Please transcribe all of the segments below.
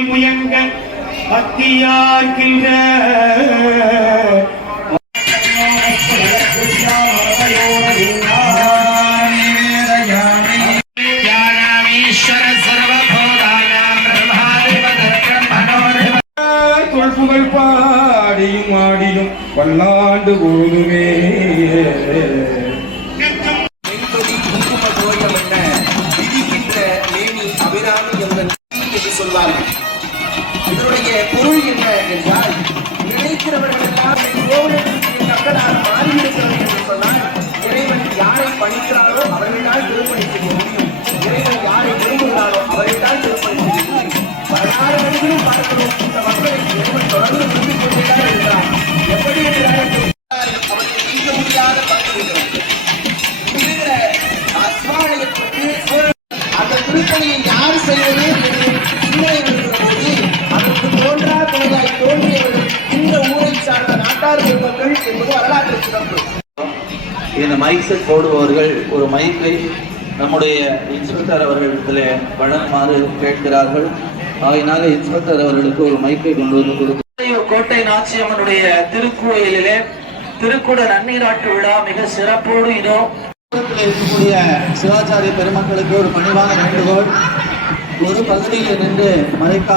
முயங்க பக்தியார்கின்ற பாடியும் ஆடியும் பல்லாண்டு போதுமே. திருப்பணியை யார் செய்வது சிந்தனை அதற்கு தோன்றா துணையாய் தோன்றியவர்கள் இந்த ஊரை சார்ந்த நாட்டார் பெருமக்கள் என்பது வரலாற்று சிறப்பு. இந்த மைக் செட் போடுபவர்கள் ஒரு மைக்கை நம்முடைய இன்ஸ்பெக்டர் அவர்களிடத்தில் வழங்குமாறு கேட்கிறார்கள். ஆகையினால இன்ஸ்பெக்டர் அவர்களுக்கு ஒரு மைக்கை கொண்டு வந்து கொடுக்கும் கோட்டை நாச்சியம்மனுடைய திருக்கோயிலிலே திருக்குட நன்னீராட்டு விழா மிக சிறப்போடு இதோ இருக்கக்கூடிய சிவாச்சாரிய பெருமக்களுக்கு ஒரு பணிவான வேண்டுகோள். ஒரு பகுதியில் நின்று மறைக்கா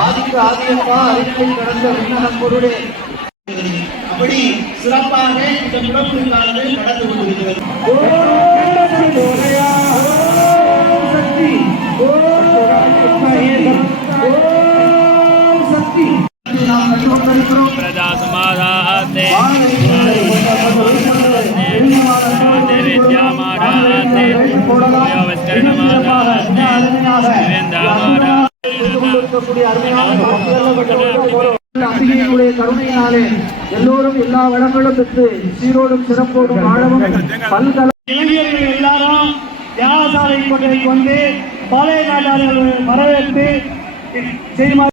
ஆதிக்கு ஆதியப்பா அறிவை கடந்த விண்ணகம் பொருளே. அப்படி சிறப்பாக இந்த முடக்குழிக்கானது நடந்து கொண்டிருக்கிறது ಪ್ರಜಾ ಸಮಾಧಾತೆ ದೇವಿ ಶ್ಯಾಮಾಧಾತೆ ಯೋಗಸ್ಕರಣ ಮಾಧಾತೆ ಶ್ರೀವೇಂದ್ರ அம்பிகையினுடைய கருணையினாலே எல்லோரும் எல்லா வளங்களும் பெற்று சீரோடும் சிறப்போடும் வாழவும் பல்கலை இளைஞர்கள் எல்லாரும் தியாகசாலை கொண்டை கொண்டு பழைய நாட்டாளர்கள் வரவேற்று செய்யுமாறு